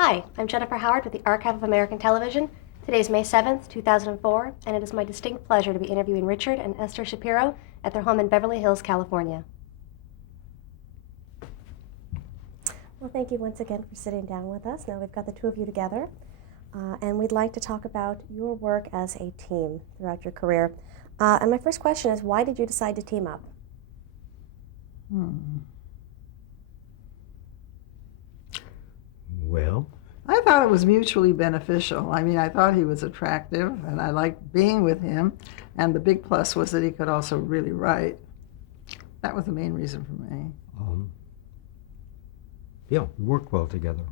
Hi, I'm Jennifer Howard with the Archive of American Television. Today is May 7th, 2004, and it is my distinct pleasure to be interviewing Richard and Esther Shapiro at their home in Beverly Hills, California. Well, thank you once again for sitting down with us. Now we've got the two of you together, and we'd like to talk about your work as a team throughout your career. And my first question is, why did you decide to team up? Well, I thought it was mutually beneficial. I mean, I thought he was attractive, and I liked being with him. And the big plus was that he could also really write. That was the main reason for me. yeah, we worked well together.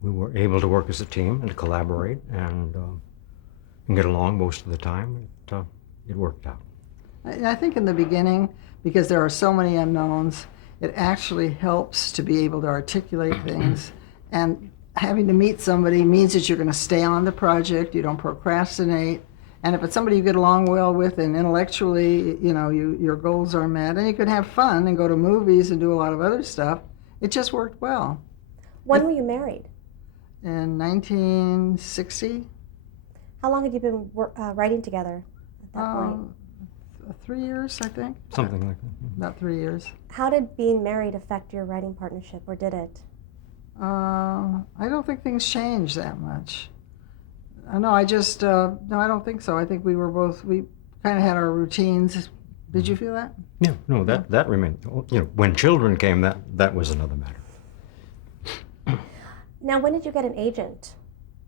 We were able to work as a team and to collaborate and get along most of the time. It worked out. I think in the beginning, because there are so many unknowns, it actually helps to be able to articulate things. And having to meet somebody means that you're going to stay on the project, you don't procrastinate. And if it's somebody you get along well with and intellectually, your goals are met, and you can have fun and go to movies and do a lot of other stuff, it just worked well. When were you married? In 1960. How long had you been writing together at that point? 3 years, I think. Something like that. About 3 years. How did being married affect your writing partnership, or did it? I don't think things changed that much. No, I don't think so. I think we kind of had our routines. Did you feel that? Yeah, no, that remained. When children came, that was another matter. Now, when did you get an agent?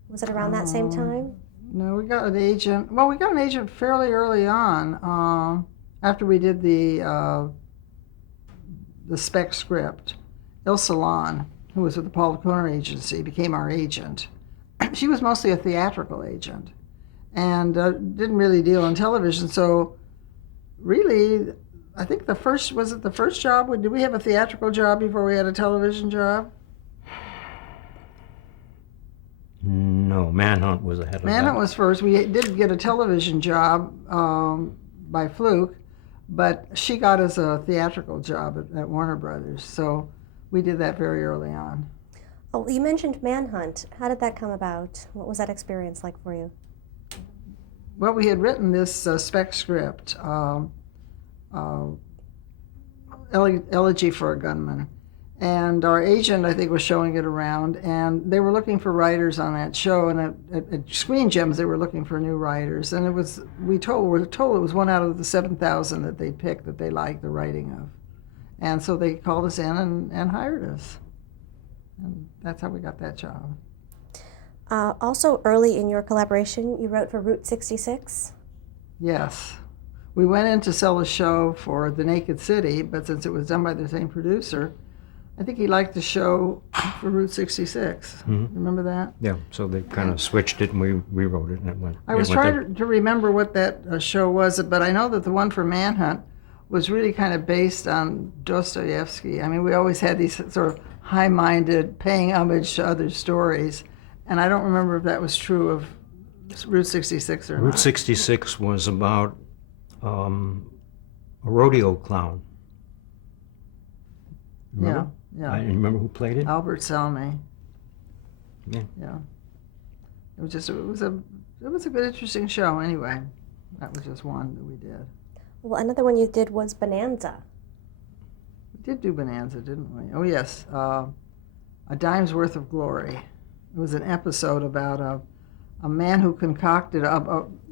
Was it around that same time? No, we got an agent. Well, we got an agent fairly early on, after we did the spec script. Ilse Salon, who was with the Paul Conner Agency, became our agent. She was mostly a theatrical agent and didn't really deal in television. So really, I think the first job? Did we have a theatrical job before we had a television job? No, Manhunt was ahead of that. Manhunt was first. We did get a television job by fluke, but she got us a theatrical job at Warner Brothers. So we did that very early on. Oh, you mentioned Manhunt. How did that come about? What was that experience like for you? Well, we had written this spec script, Elegy for a Gunman. And our agent, I think, was showing it around, and they were looking for writers on that show. And at Screen Gems, they were looking for new writers. And we were told it was one out of the 7,000 that they picked that they liked the writing of. And so they called us in and hired us. And that's how we got that job. Also, early in your collaboration, you wrote for Route 66? Yes. We went in to sell a show for The Naked City, but since it was done by the same producer, I think he liked the show for Route 66. Mm-hmm. Remember that? Yeah, so they kind of switched it and we rewrote it and it went. I was trying to remember what that show was, but I know that the one for Manhunt was really kind of based on Dostoevsky. I mean, we always had these sort of high-minded, paying homage to other stories, and I don't remember if that was true of Route 66 or not. Route 66 was about a rodeo clown. Remember? Yeah. I remember who played it? Albert Salmi. Yeah. Yeah. It was a good, interesting show anyway. That was just one that we did. Well, another one you did was Bonanza. We did do Bonanza, didn't we? Oh, yes. A Dime's Worth of Glory. It was an episode about a man who concocted,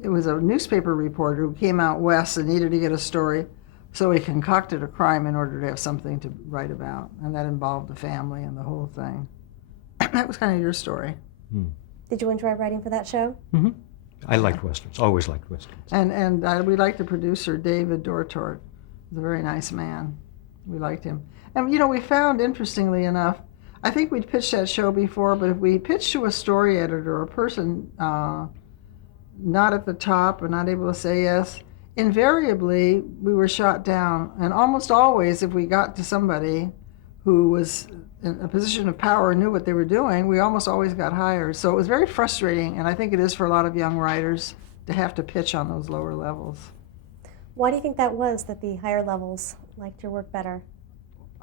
it was a newspaper reporter who came out west and needed to get a story, so he concocted a crime in order to have something to write about, and that involved the family and the whole thing. That was kind of your story. Did you enjoy writing for that show? Mm-hmm. I liked Westerns, always liked Westerns. And we liked the producer, David Dortort. He was a very nice man. We liked him. And, we found, interestingly enough, I think we'd pitched that show before, but if we pitched to a story editor or a person not at the top or not able to say yes, invariably we were shot down. And almost always, if we got to somebody who was in a position of power and knew what they were doing, we almost always got hired. So it was very frustrating, and I think it is for a lot of young writers to have to pitch on those lower levels. Why do you think that was, that the higher levels liked your work better?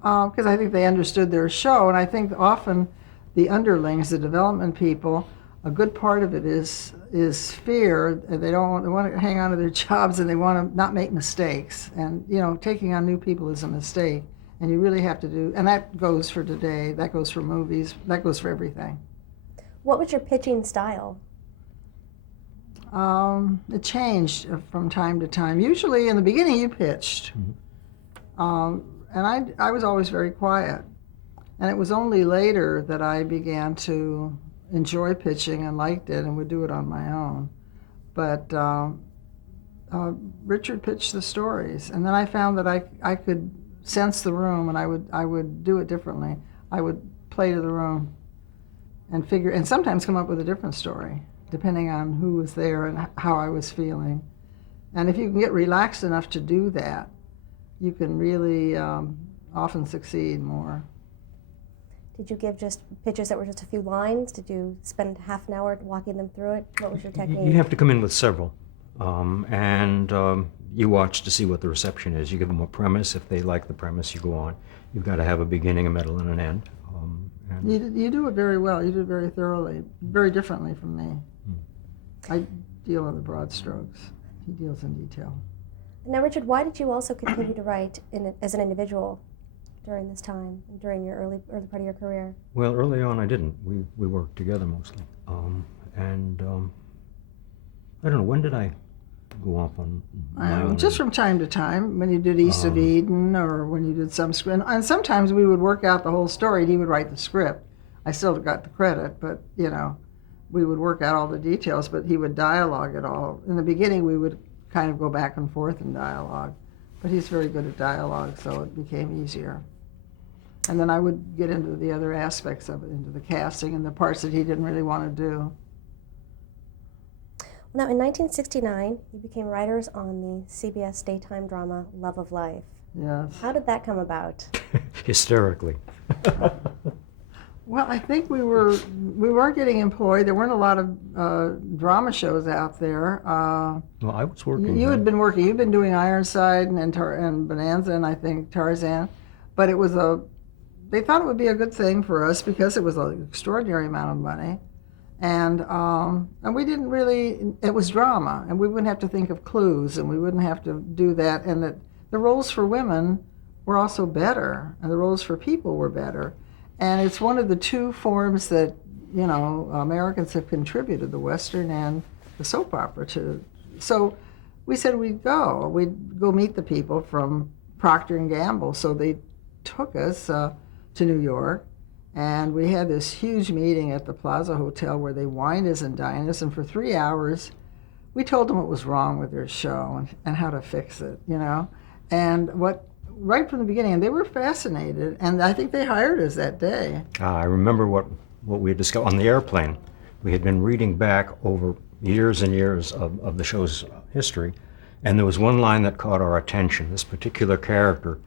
because I think they understood their show, and I think often the underlings, the development people, a good part of it is fear. They want to hang on to their jobs, and they want to not make mistakes. And taking on new people is a mistake, and you really have to do. And that goes for today. That goes for movies. That goes for everything. What was your pitching style? It changed from time to time. Usually, in the beginning, you pitched, and I was always very quiet. And it was only later that I began to enjoy pitching and liked it and would do it on my own. But Richard pitched the stories, and then I found that I could sense the room, and I would do it differently. I would play to the room and sometimes come up with a different story, depending on who was there and how I was feeling. And if you can get relaxed enough to do that, you can really often succeed more. Did you give just pitches that were just a few lines? Did you spend half an hour walking them through it? What was your technique? You have to come in with several, and you watch to see what the reception is. You give them a premise. If they like the premise, you go on. You've got to have a beginning, a middle, and an end. You do it very well. You do it very thoroughly, very differently from me. I deal in the broad strokes. He deals in detail. Now, Richard, why did you also continue to write as an individual during this time, during your early part of your career? Well, early on I didn't. We worked together mostly. I don't know, when did I go off on my own? Just from time to time, when you did East of Eden, or when you did some script. And sometimes we would work out the whole story, and he would write the script. I still got the credit, but, we would work out all the details, but he would dialogue it all. In the beginning, we would kind of go back and forth in dialogue, but he's very good at dialogue, so it became easier. And then I would get into the other aspects of it, into the casting and the parts that he didn't really want to do. Now, in 1969, you became writers on the CBS daytime drama Love of Life. Yes. How did that come about? Hysterically. Well, I think we weren't getting employed. There weren't a lot of drama shows out there. Well, I was working. You had been working. You've been doing Ironside and Bonanza, and I think Tarzan. But they thought it would be a good thing for us because it was an extraordinary amount of money, and we didn't really. It was drama, and we wouldn't have to think of clues, and we wouldn't have to do that. And that the roles for women were also better, and the roles for people were better. And it's one of the two forms that, Americans have contributed, the Western and the soap opera to. So we said we'd go meet the people from Procter & Gamble. So they took us to New York, and we had this huge meeting at the Plaza Hotel where they wined us and dined us. And for 3 hours, we told them what was wrong with their show and how to fix it, And right from the beginning, and they were fascinated, and I think they hired us that day. I remember what we had discovered on the airplane. We had been reading back over years and years of the show's history, and there was one line that caught our attention. This particular character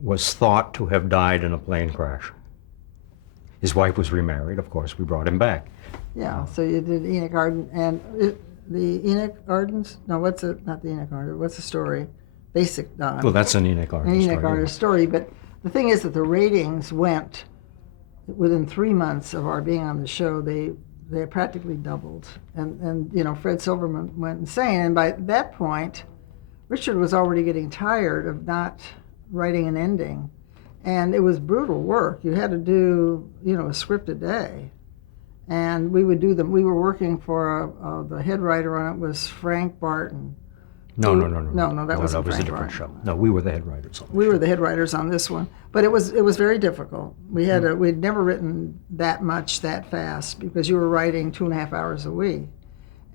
was thought to have died in a plane crash. His wife was remarried, of course. We brought him back. Yeah, so you did Enoch Arden, and the Enoch Ardens? No, not the Enoch Arden, what's the story? Basic. Well, that's an Enoch Arden story. Enoch Arden story, but the thing is that the ratings went, within 3 months of our being on the show, they practically doubled. And Fred Silverman went insane, and by that point, Richard was already getting tired of not writing an ending. And it was brutal work. You had to do, a script a day. And we would do them. We were working for the head writer on it was Frank Barton. No, that was a different show. No, we were the head writers on it. We were the head writers on this one, but it was very difficult. We'd never written that much that fast because you were writing 2.5 hours a week,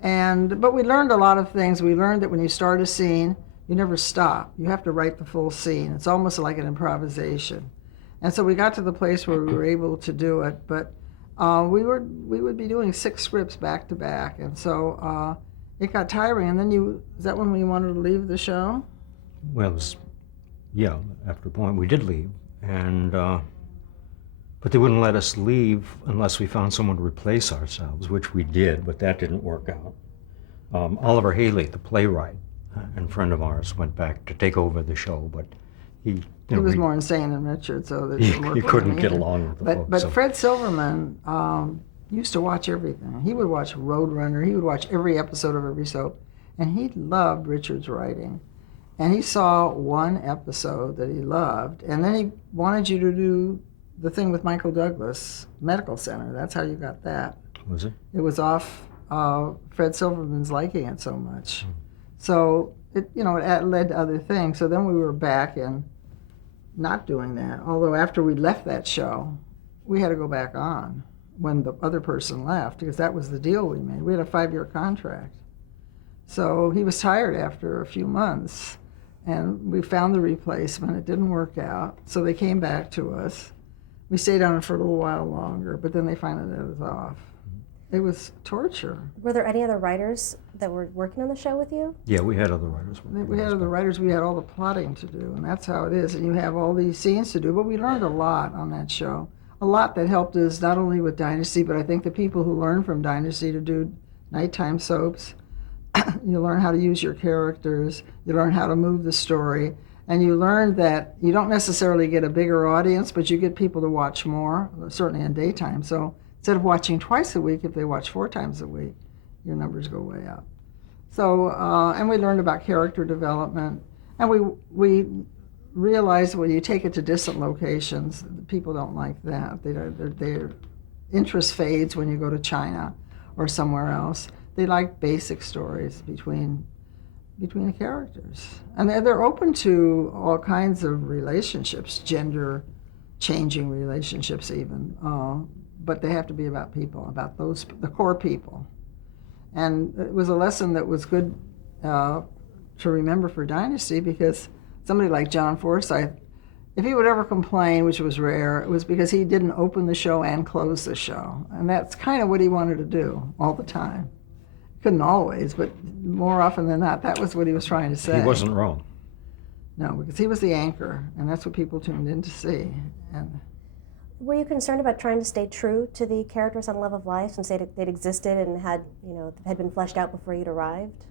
but we learned a lot of things. We learned that when you start a scene, you never stop. You have to write the full scene. It's almost like an improvisation, and so we got to the place where we were able to do it. But we would be doing 6 scripts back to back, and so. It got tiring, and then is that when we wanted to leave the show? Well, after a point we did leave, and but they wouldn't let us leave unless we found someone to replace ourselves, which we did, but that didn't work out. Oliver Haley, the playwright and friend of ours, went back to take over the show, but he He was more insane than Richard, so that he couldn't get along with the folks. But so. Fred Silverman used to watch everything. He would watch Roadrunner. He would watch every episode of every soap, and he loved Richard's writing. And he saw one episode that he loved, and then he wanted you to do the thing with Michael Douglas, Medical Center. That's how you got that. Was it? It was off Fred Silverman's liking it so much. So it led to other things. So then we were back in not doing that. Although after we left that show, we had to go back on when the other person left, because that was the deal we made. We had a 5-year contract. So he was tired after a few months, and we found the replacement. It didn't work out, so they came back to us. We stayed on it for a little while longer, but then they finally let us off. It was torture. Were there any other writers that were working on the show with you? Yeah, we had other writers. We had other writers. We had all the plotting to do, and that's how it is. And you have all these scenes to do, but we learned a lot on that show. A lot that helped us not only with Dynasty, but I think the people who learned from Dynasty to do nighttime soaps, you learn how to use your characters, you learn how to move the story, and you learn that you don't necessarily get a bigger audience, but you get people to watch more, certainly in daytime. So instead of watching twice a week, if they watch 4 times a week, your numbers go way up. So, and we learned about character development, and we realized when you take it to distant locations, people don't like that. Their interest fades when you go to China or somewhere else. They like basic stories between the characters, and they're open to all kinds of relationships, gender-changing relationships even. But they have to be about people, about the core people. And it was a lesson that was good to remember for Dynasty, because somebody like John Forsythe, if he would ever complain, which was rare, it was because he didn't open the show and close the show. And that's kind of what he wanted to do all the time. Couldn't always, but more often than not, that was what he was trying to say. He wasn't wrong. No, because he was the anchor, and that's what people tuned in to see. And were you concerned about trying to stay true to the characters on Love of Life, since they'd existed and had been fleshed out before you'd arrived?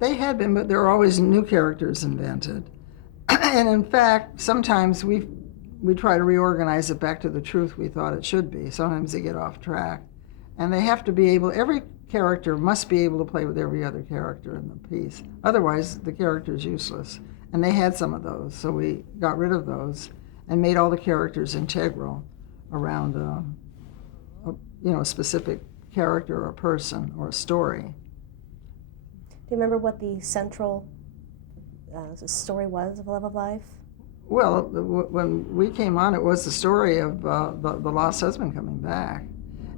They had been, but there were always new characters invented. And in fact, sometimes we try to reorganize it back to the truth we thought it should be. Sometimes they get off track. And they have to be able, every character must be able to play with every other character in the piece. Otherwise, the character is useless. And they had some of those, so we got rid of those and made all the characters integral around a specific character or a person or a story. Do you remember what the central story was of Love of Life? Well, when we came on, it was the story of the lost husband coming back.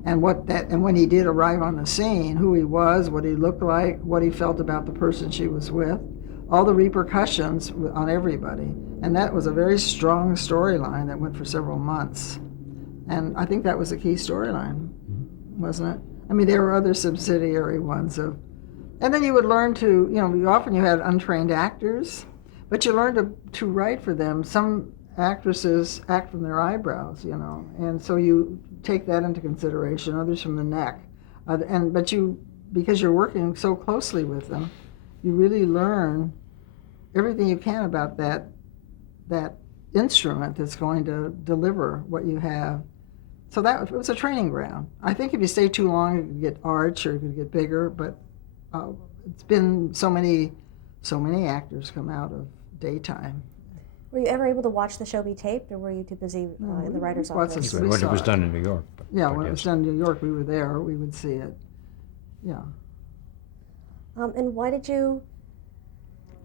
And when he did arrive on the scene, who he was, what he looked like, what he felt about the person she was with, all the repercussions on everybody. And that was a very strong storyline that went for several months. And I think that was a key storyline, wasn't it? I mean, there were other subsidiary ones and then you would learn to, often you had untrained actors, but you learned to write for them. Some actresses act from their eyebrows, and so you take that into consideration, others from the neck. But because you're working so closely with them, you really learn everything you can about that instrument that's going to deliver what you have. So it was a training ground. I think if you stay too long, you could get arch or you could get bigger, but it's been so many actors come out of daytime. Were you ever able to watch the show be taped, or were you too busy in the writer's office? When it was done in New York. When it was done in New York, we were there. We would see it. Yeah. And why did you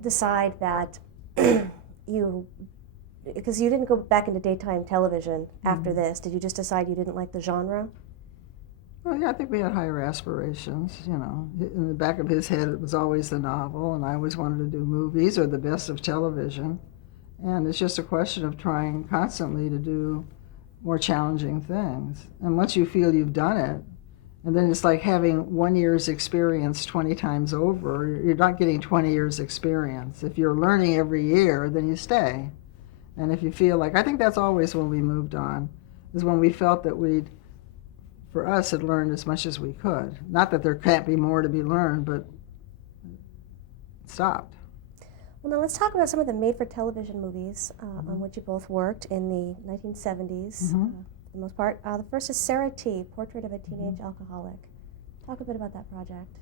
decide that because you didn't go back into daytime television after this, did you just decide you didn't like the genre? Well, yeah, I think we had higher aspirations, In the back of his head, it was always the novel, and I always wanted to do movies or the best of television. And it's just a question of trying constantly to do more challenging things. And once you feel you've done it, and then it's like having 1 year's experience 20 times over, you're not getting 20 years experience. If you're learning every year, then you stay. And if you feel like, I think that's always when we moved on, is when we felt that for us, had learned as much as we could. Not that there can't be more to be learned, but it stopped. Well, now let's talk about some of the made-for-television movies on which you both worked in the 1970s, for the most part. The first is Sarah T., Portrait of a Teenage Alcoholic. Talk a bit about that project.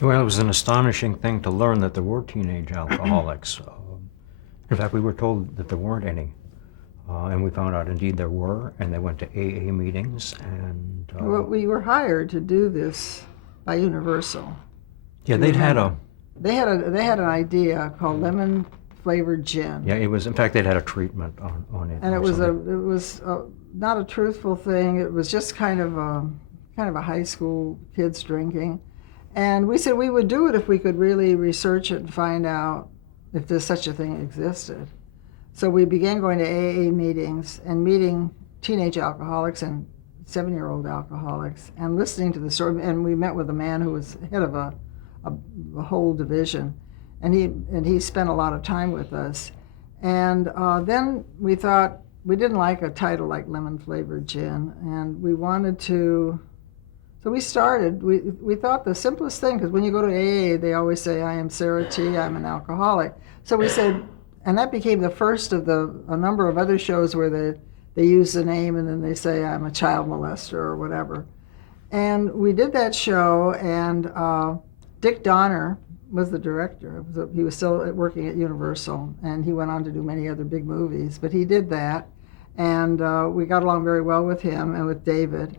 Well, it was an astonishing thing to learn that there were teenage alcoholics. In fact, we were told that there weren't any. And we found out indeed there were, and they went to AA meetings. And Well, we were hired to do this by Universal. yeah, They had an idea called lemon flavored gin. Yeah, it was. In fact, they'd had a treatment on it. And it or was something. not a truthful thing. It was just kind of a high school kids drinking. And we said we would do it if we could really research it and find out if there's such a thing existed. So we began going to AA meetings and meeting teenage alcoholics and 7-year-old alcoholics and listening to the story. And we met with a man who was head of a whole division, and he spent a lot of time with us. And then we thought we didn't like a title like lemon flavored gin, and we wanted to. So we started. We thought the simplest thing, because when you go to AA, they always say, "I am Sarah T. I'm an alcoholic." So we said, and that became the first of a number of other shows where they use the name and then they say, "I'm a child molester" or whatever. And we did that show, and Dick Donner was the director. He was still working at Universal, and he went on to do many other big movies. But he did that, and we got along very well with him and with David.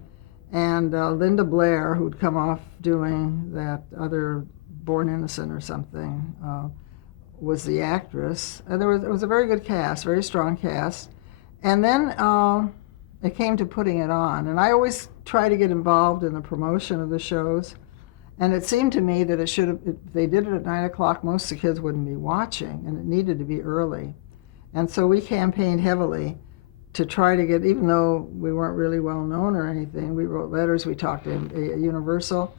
And Linda Blair, who'd come off doing that other Born Innocent or something, was the actress. And it was a very good cast, very strong cast. And then it came to putting it on. And I always try to get involved in the promotion of the shows. And it seemed to me that if they did it at 9 o'clock, most of the kids wouldn't be watching, and it needed to be early. And so we campaigned heavily to try to get, even though we weren't really well known or anything, we wrote letters, we talked to Universal.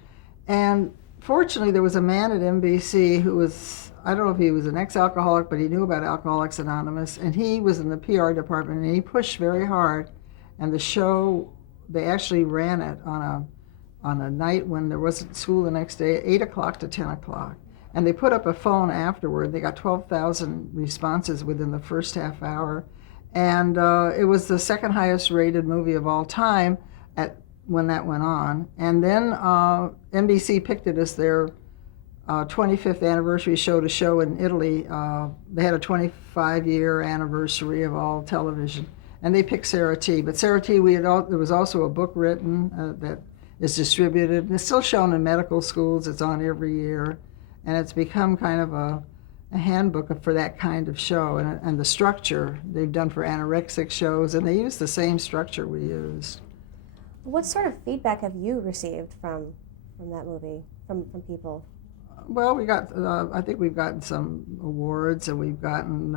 And fortunately, there was a man at NBC who was, I don't know if he was an ex-alcoholic, but he knew about Alcoholics Anonymous, and he was in the PR department, and he pushed very hard. And the show, they actually ran it on a night when there wasn't school the next day, 8 o'clock to 10 o'clock. And they put up a phone afterward. They got 12,000 responses within the first half hour. And it was the second highest rated movie of all time when that went on. And then NBC picked it as their 25th anniversary show to show in Italy. They had a 25-year anniversary of all television. And they picked Sarah T. But Sarah T, there was also a book written that is distributed. It's still shown in medical schools. It's on every year. And it's become kind of a handbook for that kind of show. And the structure they've done for anorexic shows, and they use the same structure we used. What sort of feedback have you received from that movie, from people? Well, we got, I think we've gotten some awards, and we've gotten,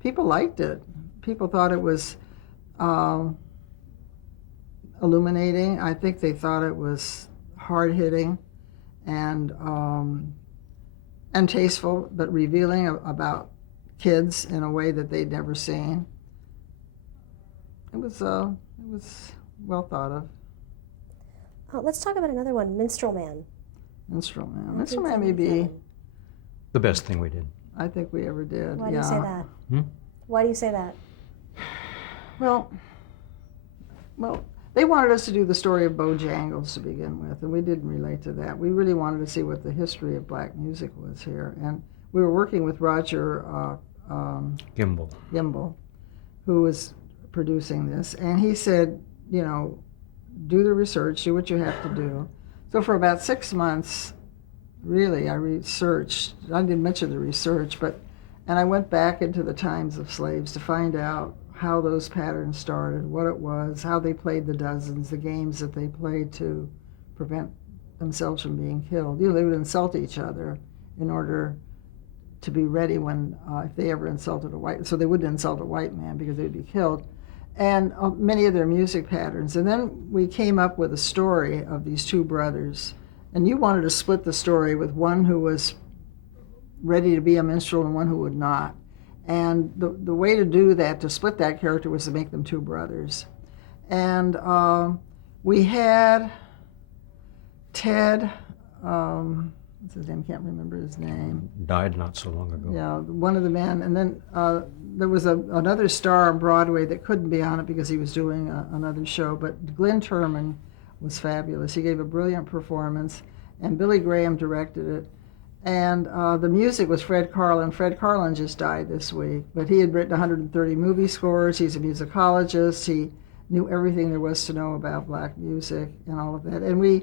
people liked it. People thought it was illuminating. I think they thought it was hard-hitting and tasteful, but revealing about kids in a way that they'd never seen. It was well thought of. Let's talk about another one, Minstrel Man. Minstrel Man. Minstrel Man may be the best thing we did. I think we ever did. Why do you say that? Why do you say that? Well, they wanted us to do the story of Bojangles to begin with, and we didn't relate to that. We really wanted to see what the history of black music was here. And we were working with Roger Gimbel, who was producing this, and he said, do the research, do what you have to do. So for about 6 months, really, I researched. I didn't mention the research, and I went back into the times of slaves to find out how those patterns started, what it was, how they played the dozens, the games that they played to prevent themselves from being killed. They would insult each other in order to be ready when, if they ever insulted a white, so they wouldn't insult a white man because they'd be killed. And many of their music patterns. And then we came up with a story of these two brothers. And you wanted to split the story with one who was ready to be a minstrel and one who would not. And the way to do that, to split that character, was to make them two brothers. And we had Ted, what's his name? Can't remember his name. Died not so long ago. Yeah, one of the men. And then there was another star on Broadway that couldn't be on it because he was doing another show. But Glenn Turman was fabulous. He gave a brilliant performance, and Billy Graham directed it. And the music was Fred Karlin. Fred Karlin just died this week, but he had written 130 movie scores. He's a musicologist. He knew everything there was to know about black music and all of that. And we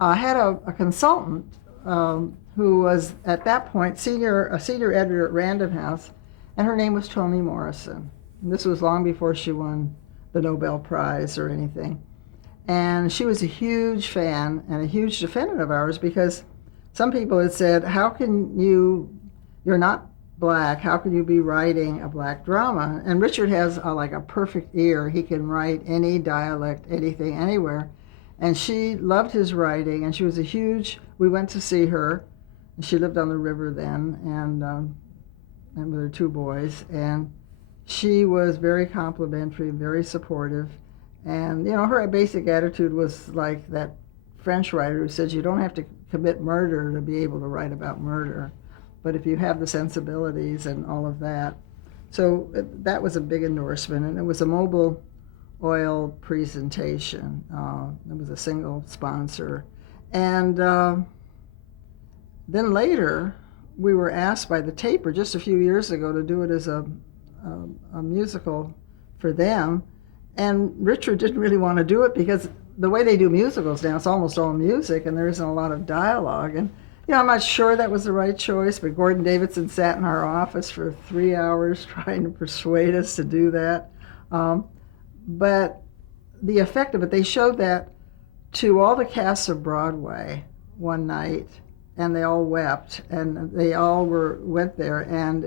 had a consultant who was at that point a senior editor at Random House, and her name was Toni Morrison. And this was long before she won the Nobel Prize or anything. And she was a huge fan and a huge defendant of ours, because some people had said, how can you're not black, how can you be writing a black drama? And Richard has like a perfect ear. He can write any dialect, anything, anywhere. And she loved his writing, and she was we went to see her. She lived on the river then, and with her 2 boys, and she was very complimentary, very supportive. And, her basic attitude was like that French writer who says you don't have to commit murder to be able to write about murder, but if you have the sensibilities and all of that. So that was a big endorsement, and it was a mobile oil presentation. It was a single sponsor. And then later, we were asked by the Taper just a few years ago to do it as a musical for them. And Richard didn't really want to do it because the way they do musicals now, it's almost all music, and there isn't a lot of dialogue. And I'm not sure that was the right choice, but Gordon Davidson sat in our office for 3 hours trying to persuade us to do that. But the effect of it, they showed that to all the casts of Broadway one night, and they all wept, and they all went there, and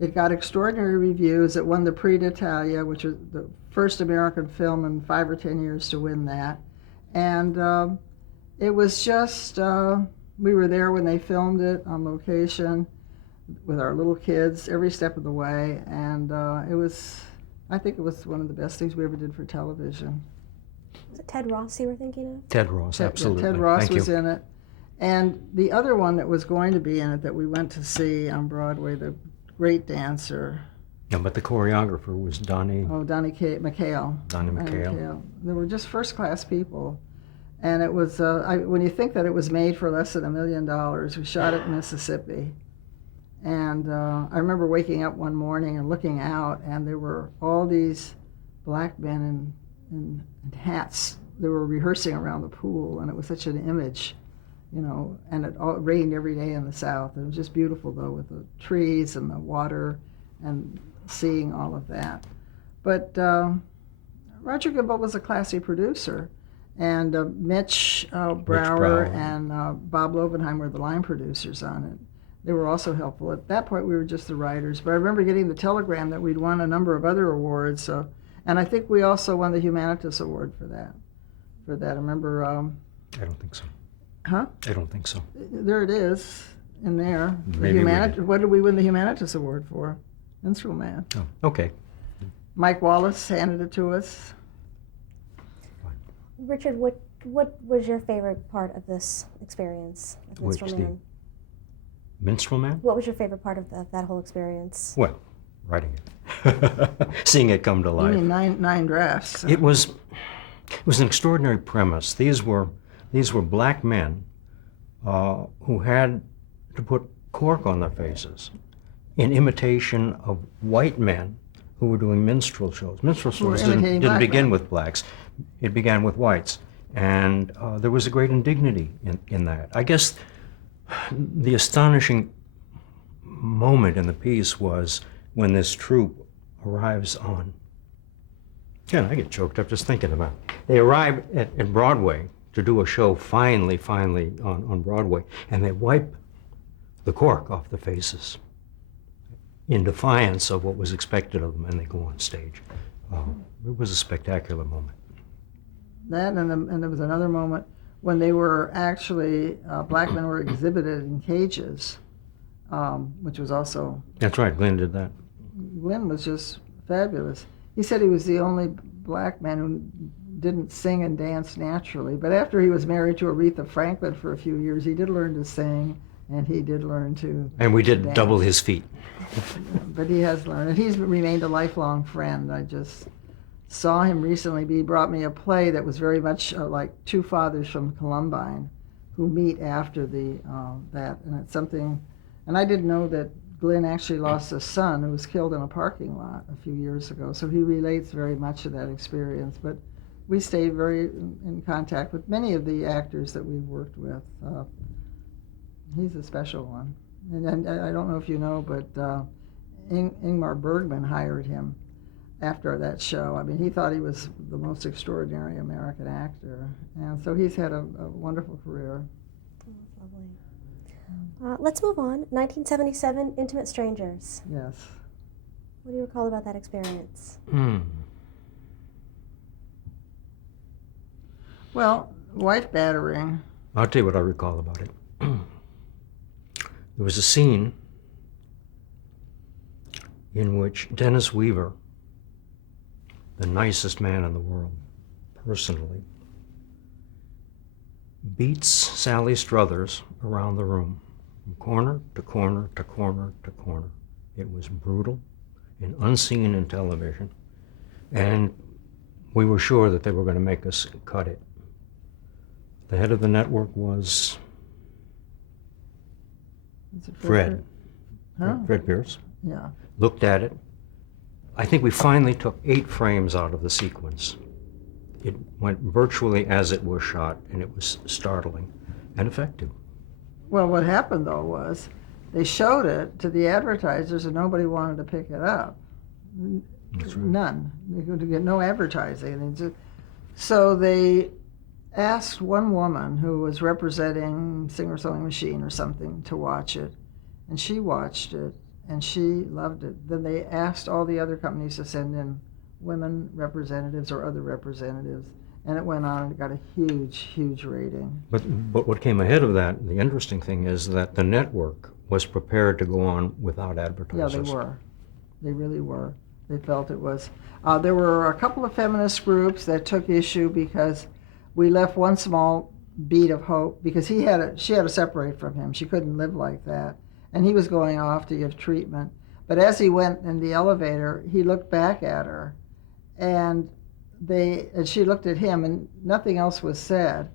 it got extraordinary reviews. It won the Prix d'Italia, which was the first American film in 5 or 10 years to win that. And it was just, we were there when they filmed it on location with our little kids every step of the way, and I think it was one of the best things we ever did for television. Was it Ted Ross you were thinking of? Ted Ross, absolutely. Ted Ross Thank was you. in it. And the other one that was going to be in it that we went to see on Broadway, the great dancer. Yeah, but the choreographer was Donnie. Oh, Donnie McHale. Donnie McHale. They were just first-class people. And it was, when you think that it was made for less than $1 million, we shot it in Mississippi. And I remember waking up one morning and looking out, and there were all these black men in hats. They were rehearsing around the pool, and it was such an image, and it rained every day in the South. It was just beautiful, though, with the trees and the water and seeing all of that. But Roger Goodell was a classy producer, and Mitch Brower and Bob Lovenheim were the line producers on it. They were also helpful. At that point, we were just the writers. But I remember getting the telegram that we'd won a number of other awards. And I think we also won the Humanitas Award for that. I remember. I don't think so. Huh? I don't think so. There it is, in there. Maybe What did we win the Humanitas Award for? Minstrel Man. Oh, okay. Mike Wallace handed it to us. Richard, what was your favorite part of this experience of Minstrel Man? Minstrel Man? What was your favorite part of that whole experience? Well, writing it. Seeing it come to life. You mean nine drafts. So. It was an extraordinary premise. These were black men who had to put cork on their faces in imitation of white men who were doing minstrel shows. Minstrel shows didn't begin with blacks. It began with whites. And there was a great indignity in that. I guess the astonishing moment in the piece was when this troupe arrives on, I get choked up just thinking about it. They arrive at Broadway to do a show finally on Broadway, and they wipe the cork off the faces in defiance of what was expected of them, and they go on stage. It was a spectacular moment. That, and there was another moment when they were actually, black men were exhibited in cages, which was also... That's right, Glenn did that. Glenn was just fabulous. He said he was the only black man who didn't sing and dance naturally. But after he was married to Aretha Franklin for a few years, he did learn to sing, and he did learn to And we did dance. double his feet. But he has learned, and he's remained a lifelong friend. I just saw him recently. He brought me a play that was very much like two fathers from Columbine who meet after that, and it's something. And I didn't know that Glenn actually lost a son who was killed in a parking lot a few years ago, so he relates very much to that experience. But we stay very in contact with many of the actors that we've worked with. He's a special one. And I don't know if you know, but Ingmar Bergman hired him after that show. I mean, he thought he was the most extraordinary American actor. And so he's had a wonderful career. Oh, lovely. Let's move on. 1977, Intimate Strangers. Yes. What do you recall about that experience? Well, wife battering. I'll tell you what I recall about it. There was a scene in which Dennis Weaver, the nicest man in the world, personally, beats Sally Struthers around the room, from corner to corner to corner to corner. It was brutal and unseen in television, and we were sure that they were going to make us cut it. The head of the network was Is it Fred. Huh? Fred Pierce. Yeah. Looked at it. I think we finally took 8 frames out of the sequence. It went virtually as it was shot, and it was startling and effective. Well, what happened, though, was they showed it to the advertisers and nobody wanted to pick it up. That's right. None. They could get no advertising. So they asked one woman who was representing Singer Sewing Machine or something to watch it, and she watched it, and she loved it. Then they asked all the other companies to send in women representatives or other representatives, and it went on and it got a huge, huge rating. But what came ahead of that, the interesting thing is that the network was prepared to go on without Yeah, advertisers. they were. They really were. They felt it was. There were a couple of feminist groups that took issue because we left one small bead of hope, because she had to separate from him. She couldn't live like that. And he was going off to give treatment. But as he went in the elevator, he looked back at her, and she looked at him, and nothing else was said.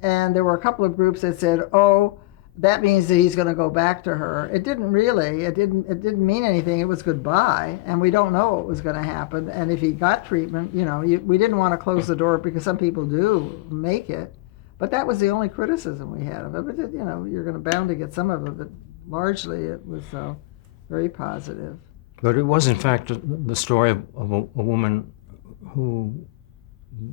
And there were a couple of groups that said, "Oh, that means that he's going to go back to her." It didn't really. It didn't mean anything. It was goodbye, and we don't know what was going to happen. And if he got treatment, we didn't want to close the door, because some people do make it. But that was the only criticism we had of it. But you're going to bound to get some of it. But largely, it was very positive. But it was, in fact, the story of a woman who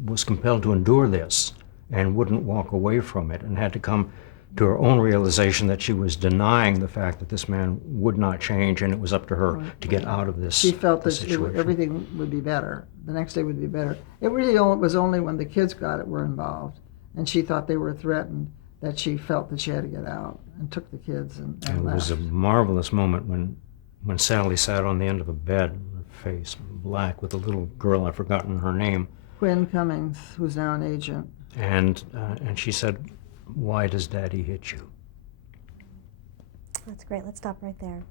was compelled to endure this and wouldn't walk away from it, and had to come to her own realization that she was denying the fact that this man would not change, and it was up to her to get out of this She felt that situation. everything would be better. The next day would be better. It really was only when the kids got it were involved, and she thought they were threatened, that she felt that she had to get out, and took the kids and And it was a left. marvelous moment when Sally sat on the end of a bed, her face black, with a little girl, I've forgotten her name, Quinn Cummings, who's now an agent. and she said, "Why does Daddy hit you?" That's great. Let's stop right there.